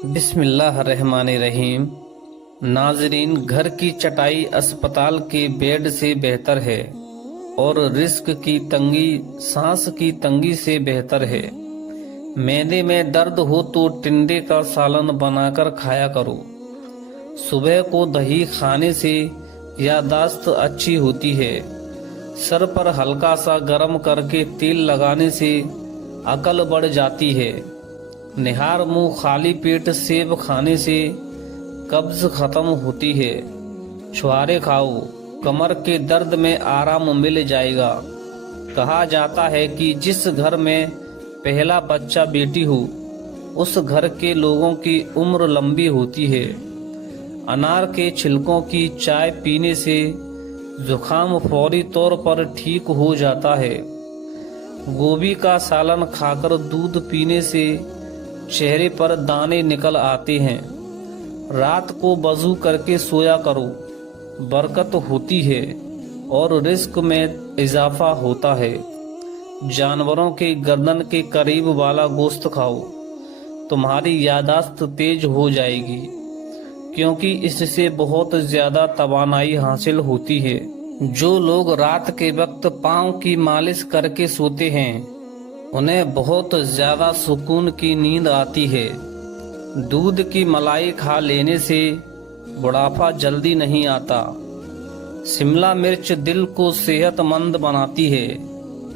बिस्मिल्लाहिर्रहमानिर्रहीम। नाजरीन, घर की चटाई अस्पताल के बेड से बेहतर है और रिस्क की तंगी सांस की तंगी से बेहतर है। मैदे में दर्द हो तो टिंडे का सालन बनाकर खाया करो। सुबह को दही खाने से यादाश्त अच्छी होती है। सर पर हल्का सा गर्म करके तेल लगाने से अकल बढ़ जाती है। निहार मुंह खाली पेट सेब खाने से कब्ज खत्म होती है। छुहारे खाओ, कमर के दर्द में आराम मिल जाएगा। कहा जाता है कि जिस घर में पहला बच्चा बेटी हो उस घर के लोगों की उम्र लंबी होती है। अनार के छिलकों की चाय पीने से जुखाम फौरी तौर पर ठीक हो जाता है। गोभी का सालन खाकर दूध पीने से चेहरे पर दाने निकल आते हैं। रात को वजू करके सोया करो, बरकत होती है और रिस्क में इजाफा होता है। जानवरों के गर्दन के करीब वाला गोश्त खाओ, तुम्हारी यादाश्त तेज हो जाएगी क्योंकि इससे बहुत ज्यादा तवानाई हासिल होती है। जो लोग रात के वक्त पाँव की मालिश करके सोते हैं उन्हें बहुत ज्यादा सुकून की नींद आती है। दूध की मलाई खा लेने से बुढ़ापा जल्दी नहीं आता। शिमला मिर्च दिल को सेहतमंद बनाती है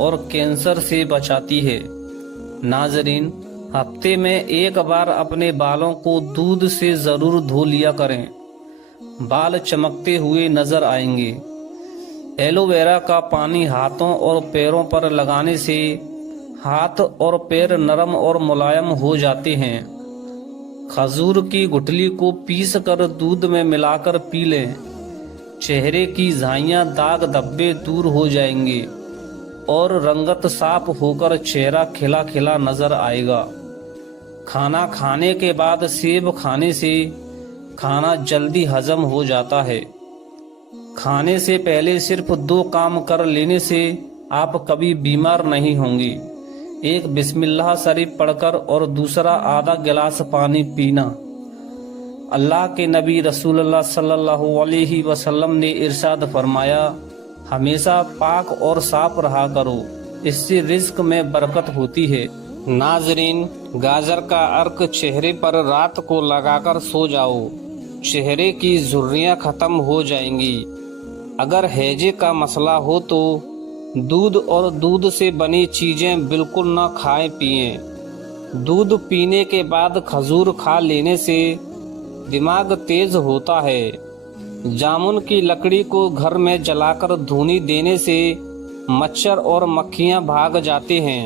और कैंसर से बचाती है। नाजरीन, हफ्ते में एक बार अपने बालों को दूध से जरूर धो लिया करें, बाल चमकते हुए नजर आएंगे। एलोवेरा का पानी हाथों और पैरों पर लगाने से हाथ और पैर नरम और मुलायम हो जाते हैं। खजूर की गुठली को पीस कर दूध में मिलाकर पी लें, चेहरे की झाइयां दाग धब्बे दूर हो जाएंगे और रंगत साफ होकर चेहरा खिला खिला नजर आएगा। खाना खाने के बाद सेब खाने से खाना जल्दी हजम हो जाता है। खाने से पहले सिर्फ 2 काम कर लेने से आप कभी बीमार नहीं होंगे। एक बिस्मिल्लाह शरीफ पढ़कर और दूसरा आधा गिलास पानी पीना। अल्लाह के नबी रसूलुल्लाह सल्लल्लाहु अलैहि वसल्लम ने इरशाद फरमाया, हमेशा पाक और साफ रहा करो, इससे रिज्क में बरकत होती है। नाजरीन, गाजर का अर्क चेहरे पर रात को लगाकर सो जाओ, चेहरे की झुर्रियां खत्म हो जाएंगी। अगर हैजे का मसला हो तो दूध और दूध से बनी चीजें बिल्कुल ना खाएं पिएं। दूध पीने के बाद खजूर खा लेने से दिमाग तेज होता है। जामुन की लकड़ी को घर में जलाकर धूनी देने से मच्छर और मक्खियां भाग जाते हैं।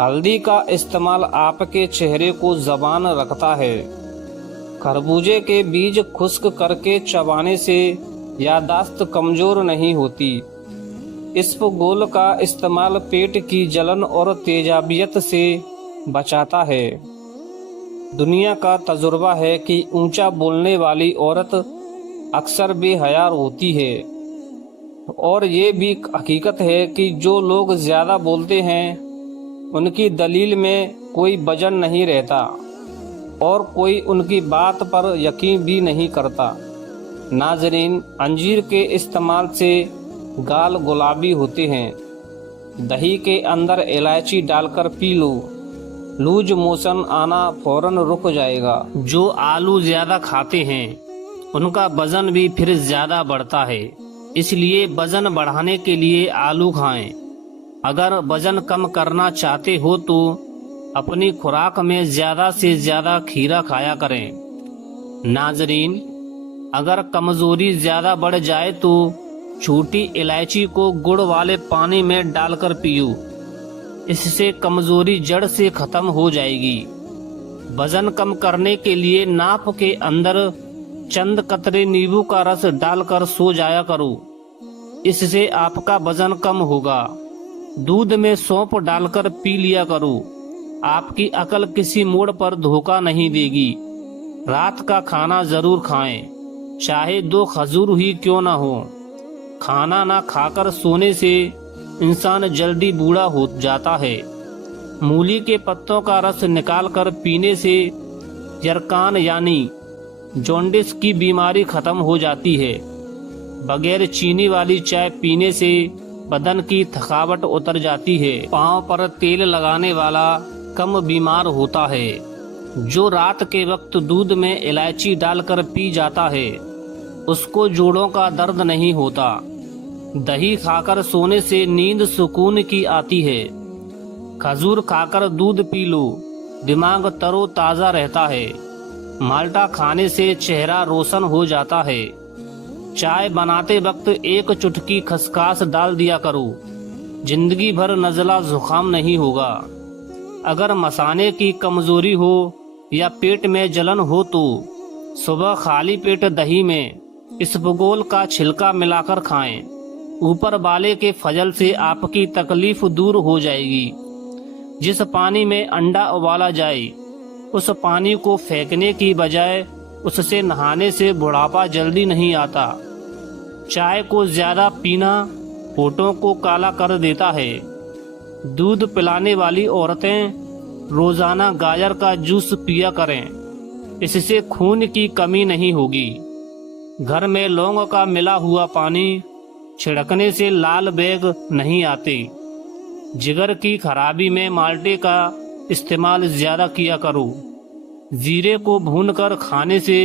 हल्दी का इस्तेमाल आपके चेहरे को जबान रखता है। खरबूजे के बीज खुश्क करके चबाने से यादाश्त कमजोर नहीं होती। इसबगोल का इस्तेमाल पेट की जलन और तेजाबियत से बचाता है। दुनिया का तजुर्बा है कि ऊंचा बोलने वाली औरत अक्सर बेहया होती है और ये भी हकीकत है कि जो लोग ज्यादा बोलते हैं उनकी दलील में कोई वजन नहीं रहता और कोई उनकी बात पर यकीन भी नहीं करता। नाजरीन, अंजीर के इस्तेमाल से गाल गुलाबी होते हैं। दही के अंदर इलायची डालकर पी लो, लूज मोशन आना फौरन रुक जाएगा। जो आलू ज्यादा खाते हैं उनका वजन भी फिर ज्यादा बढ़ता है, इसलिए वजन बढ़ाने के लिए आलू खाएं। अगर वजन कम करना चाहते हो तो अपनी खुराक में ज्यादा से ज्यादा खीरा खाया करें। नाजरीन, अगर कमजोरी ज्यादा बढ़ जाए तो छोटी इलायची को गुड़ वाले पानी में डालकर पियो, इससे कमजोरी जड़ से खत्म हो जाएगी। वजन कम करने के लिए नाप के अंदर चंद कतरे नींबू का रस डालकर सो जाया करो, इससे आपका वजन कम होगा। दूध में सौंफ डालकर पी लिया करो, आपकी अकल किसी मोड़ पर धोखा नहीं देगी। रात का खाना जरूर खाएं, चाहे 2 खजूर ही क्यों ना हो। खाना ना खाकर सोने से इंसान जल्दी बूढ़ा हो जाता है। मूली के पत्तों का रस निकालकर पीने से यरकान यानी जॉन्डिस की बीमारी खत्म हो जाती है। बगैर चीनी वाली चाय पीने से बदन की थकावट उतर जाती है। पाँव पर तेल लगाने वाला कम बीमार होता है। जो रात के वक्त दूध में इलायची डालकर पी जाता है उसको जोड़ों का दर्द नहीं होता। दही खाकर सोने से नींद सुकून की आती है। खजूर खाकर दूध पी लो, दिमाग तरो ताज़ा रहता है। माल्टा खाने से चेहरा रोशन हो जाता है। चाय बनाते वक्त एक चुटकी खसखस डाल दिया करो, जिंदगी भर नज़ला जुकाम नहीं होगा। अगर मसाने की कमजोरी हो या पेट में जलन हो तो सुबह खाली पेट दही में इसबगोल का छिलका मिलाकर खाएं। ऊपर वाले के फजल से आपकी तकलीफ दूर हो जाएगी। जिस पानी में अंडा उबाला जाए उस पानी को फेंकने की बजाय उससे नहाने से बुढ़ापा जल्दी नहीं आता। चाय को ज्यादा पीना होठों को काला कर देता है। दूध पिलाने वाली औरतें रोजाना गाजर का जूस पिया करें, इससे खून की कमी नहीं होगी। घर में लौंग का मिला हुआ पानी छिड़कने से लाल बैग नहीं आते। जिगर की खराबी में माल्टे का इस्तेमाल ज्यादा किया करो। जीरे को भूनकर खाने से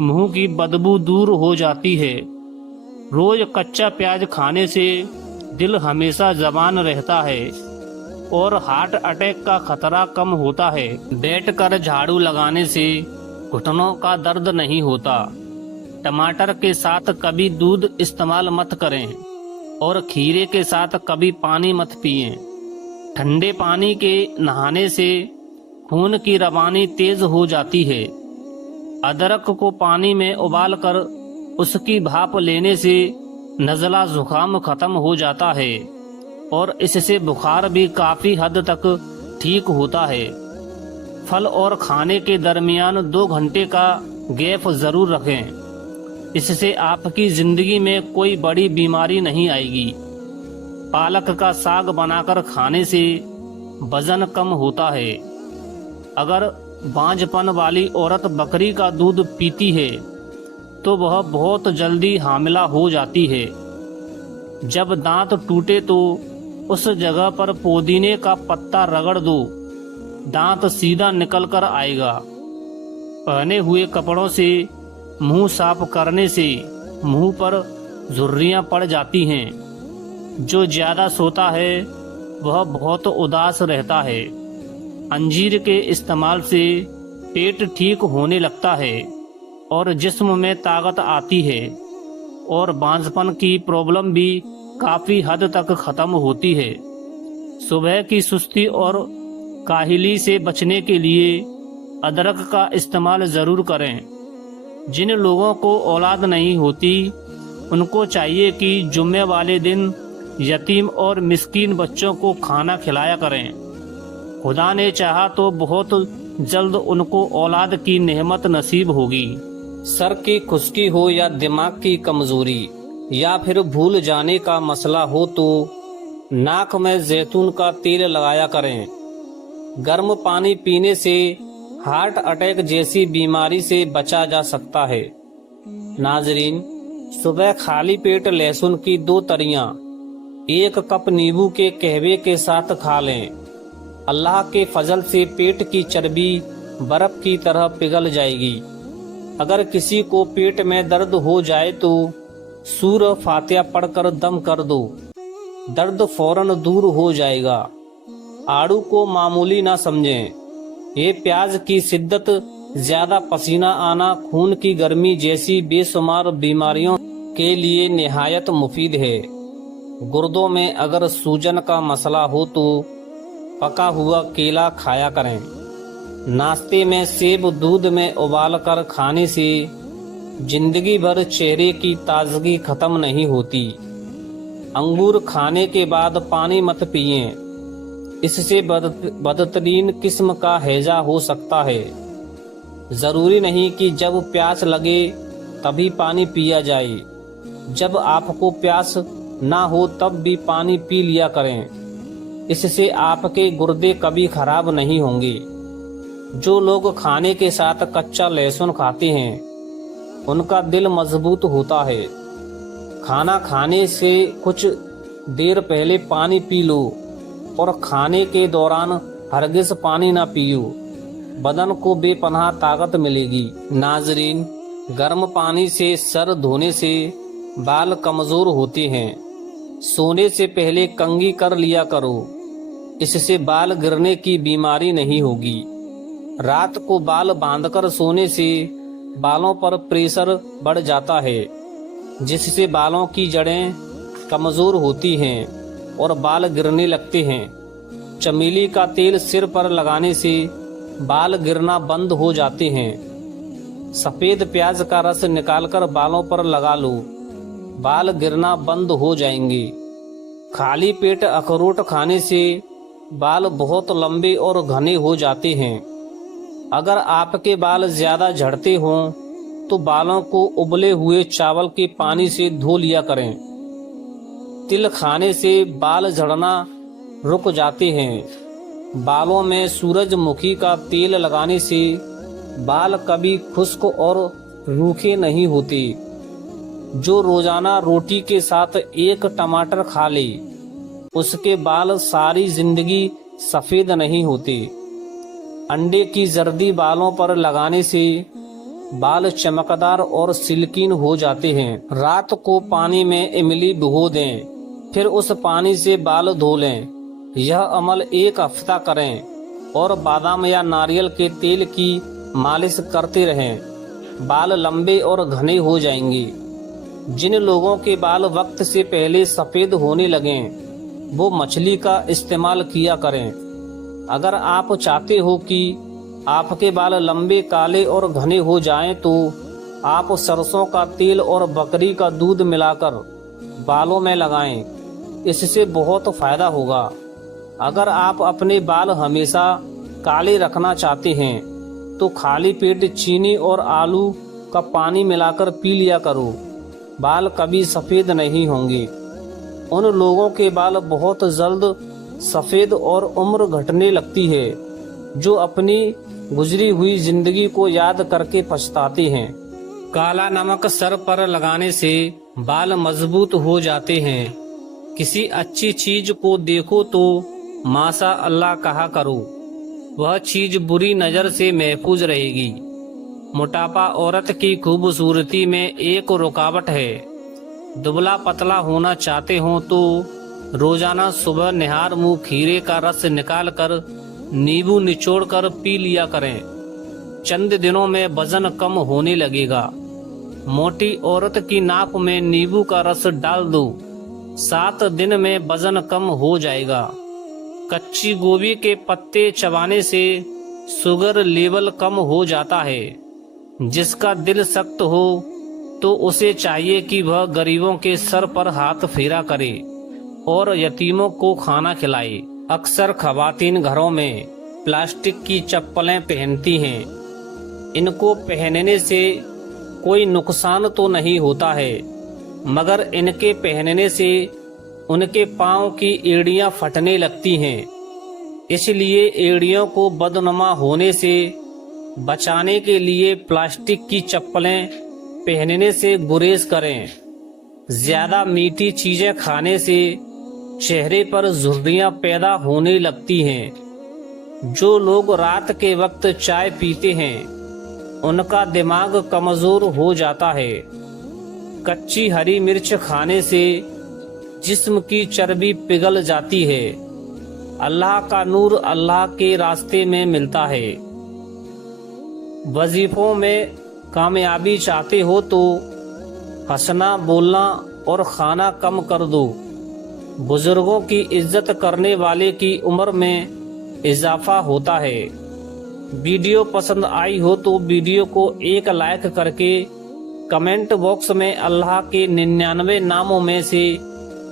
मुंह की बदबू दूर हो जाती है। रोज कच्चा प्याज खाने से दिल हमेशा जवान रहता है और हार्ट अटैक का खतरा कम होता है। बैठकर झाड़ू लगाने से घुटनों का दर्द नहीं होता। टमाटर के साथ कभी दूध इस्तेमाल मत करें और खीरे के साथ कभी पानी मत पिएं। ठंडे पानी के नहाने से खून की रवानी तेज हो जाती है। अदरक को पानी में उबालकर उसकी भाप लेने से नज़ला जुकाम खत्म हो जाता है और इससे बुखार भी काफी हद तक ठीक होता है। फल और खाने के दरमियान 2 घंटे का गैप जरूर रखें, इससे आपकी जिंदगी में कोई बड़ी बीमारी नहीं आएगी। पालक का साग बनाकर खाने से वजन कम होता है। अगर बांझपन वाली औरत बकरी का दूध पीती है तो वह बहुत जल्दी हामिला हो जाती है। जब दांत टूटे तो उस जगह पर पुदीने का पत्ता रगड़ दो, दांत सीधा निकल कर आएगा। पहने हुए कपड़ों से मुंह साफ करने से मुंह पर झुर्रियां पड़ जाती हैं। जो ज्यादा सोता है वह बहुत उदास रहता है। अंजीर के इस्तेमाल से पेट ठीक होने लगता है और जिस्म में ताकत आती है और बांझपन की प्रॉब्लम भी काफी हद तक खत्म होती है। सुबह की सुस्ती और काहिली से बचने के लिए अदरक का इस्तेमाल जरूर करें। जिन लोगों को औलाद नहीं होती उनको चाहिए कि जुम्मे वाले दिन यतीम और मिस्कीन बच्चों को खाना खिलाया करें। खुदा ने चाहा तो बहुत जल्द उनको औलाद की नेमत नसीब होगी। सर की खुश्की हो या दिमाग की कमजोरी या फिर भूल जाने का मसला हो तो नाक में जैतून का तेल लगाया करें। गर्म पानी पीने से हार्ट अटैक जैसी बीमारी से बचा जा सकता है। नाजरीन, सुबह खाली पेट लहसुन की 2 तरियां 1 कप नींबू के कहवे के साथ खा लें। अल्लाह के फजल से पेट की चर्बी बर्फ की तरह पिघल जाएगी। अगर किसी को पेट में दर्द हो जाए तो सूरह फातिहा पढ़कर दम कर दो, दर्द फौरन दूर हो जाएगा। आड़ू को मामूली ना समझें, ये प्याज की शिद्दत, ज्यादा पसीना आना, खून की गर्मी जैसी बेशुमार बीमारियों के लिए निहायत मुफीद है। गुर्दों में अगर सूजन का मसला हो तो पका हुआ केला खाया करें। नाश्ते में सेब दूध में उबाल कर खाने से जिंदगी भर चेहरे की ताजगी खत्म नहीं होती। अंगूर खाने के बाद पानी मत पिएं, इससे बदतरीन किस्म का हैजा हो सकता है। जरूरी नहीं कि जब प्यास लगे तभी पानी पिया जाए, जब आपको प्यास ना हो तब भी पानी पी लिया करें। इससे आपके गुर्दे कभी खराब नहीं होंगे। जो लोग खाने के साथ कच्चा लहसुन खाते हैं उनका दिल मजबूत होता है। खाना खाने से कुछ देर पहले पानी पी लो और खाने के दौरान हरगिज पानी ना पियो, बदन को बेपनाह ताकत मिलेगी। नाजरीन, गर्म पानी से सर धोने से बाल कमजोर होते हैं। सोने से पहले कंघी कर लिया करो, इससे बाल गिरने की बीमारी नहीं होगी। रात को बाल बांधकर सोने से बालों पर प्रेशर बढ़ जाता है, जिससे बालों की जड़ें कमजोर होती हैं और बाल गिरने लगते हैं। चमेली का तेल सिर पर लगाने से बाल गिरना बंद हो जाते हैं। सफेद प्याज का रस निकालकर बालों पर लगा लो, बाल गिरना बंद हो जाएंगे। खाली पेट अखरोट खाने से बाल बहुत लंबे और घने हो जाते हैं। अगर आपके बाल ज्यादा झड़ते हों तो बालों को उबले हुए चावल के पानी से धो लिया करें। तिल खाने से बाल झड़ना रुक जाते हैं। बालों में सूरजमुखी का तेल लगाने से बाल कभी खुश्क और रूखे नहीं होते। जो रोजाना रोटी के साथ एक टमाटर खा ले, उसके बाल सारी जिंदगी सफेद नहीं होते। अंडे की जर्दी बालों पर लगाने से बाल चमकदार और सिल्कीन हो जाते हैं। रात को पानी में इमली भिगो दें, फिर उस पानी से बाल धो लें। यह अमल 1 हफ्ता करें और बादाम या नारियल के तेल की मालिश करते रहें। बाल लंबे और घने हो जाएंगे। जिन लोगों के बाल वक्त से पहले सफेद होने लगें, वो मछली का इस्तेमाल किया करें। अगर आप चाहते हो कि आपके बाल लंबे, काले और घने हो जाएं, तो आप सरसों का तेल और बकरी का दूध मिलाकर बालों में लगाएं। इससे बहुत फायदा होगा। अगर आप अपने बाल हमेशा काले रखना चाहते हैं तो खाली पेट चीनी और आलू का पानी मिलाकर पी लिया करो, बाल कभी सफेद नहीं होंगे। उन लोगों के बाल बहुत जल्द सफेद और उम्र घटने लगती है जो अपनी गुजरी हुई जिंदगी को याद करके पछताते हैं। काला नमक सर पर लगाने से बाल मजबूत हो जाते हैं। किसी अच्छी चीज को देखो तो माशा अल्लाह कहा करो, वह चीज बुरी नजर से महफूज रहेगी। मोटापा औरत की खूबसूरती में एक रुकावट है। दुबला पतला होना चाहते हो तो रोजाना सुबह निहार मुंह खीरे का रस निकालकर नींबू निचोड़कर पी लिया करें। चंद दिनों में वजन कम होने लगेगा। मोटी औरत की नाक में नींबू का रस डाल दो, 7 दिन में वजन कम हो जाएगा। कच्ची गोभी के पत्ते चबाने से शुगर लेवल कम हो जाता है। जिसका दिल सख्त हो तो उसे चाहिए कि वह गरीबों के सर पर हाथ फेरा करे और यतीमों को खाना खिलाए। अक्सर खवातीन घरों में प्लास्टिक की चप्पलें पहनती हैं। इनको पहनने से कोई नुकसान तो नहीं होता है, मगर इनके पहनने से उनके पांव की एड़ियां फटने लगती हैं। इसलिए एड़ियों को बदनुमा होने से बचाने के लिए प्लास्टिक की चप्पलें पहनने से गुरेज करें। ज्यादा मीठी चीजें खाने से चेहरे पर झुर्रियां पैदा होने लगती हैं। जो लोग रात के वक्त चाय पीते हैं उनका दिमाग कमजोर हो जाता है। कच्ची हरी मिर्च खाने से जिस्म की चर्बी पिघल जाती है। अल्लाह का नूर अल्लाह के रास्ते में मिलता है। वजीफों में कामयाबी चाहते हो तो हंसना, बोलना और खाना कम कर दो। बुजुर्गों की इज्जत करने वाले की उम्र में इजाफा होता है। वीडियो पसंद आई हो तो वीडियो को एक लाइक करके कमेंट बॉक्स में अल्लाह के 99 नामों में से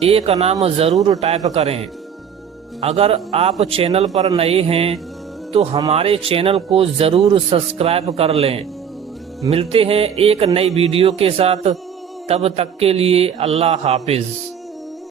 एक नाम जरूर टाइप करें। अगर आप चैनल पर नए हैं तो हमारे चैनल को जरूर सब्सक्राइब कर लें। मिलते हैं एक नई वीडियो के साथ, तब तक के लिए अल्लाह हाफिज।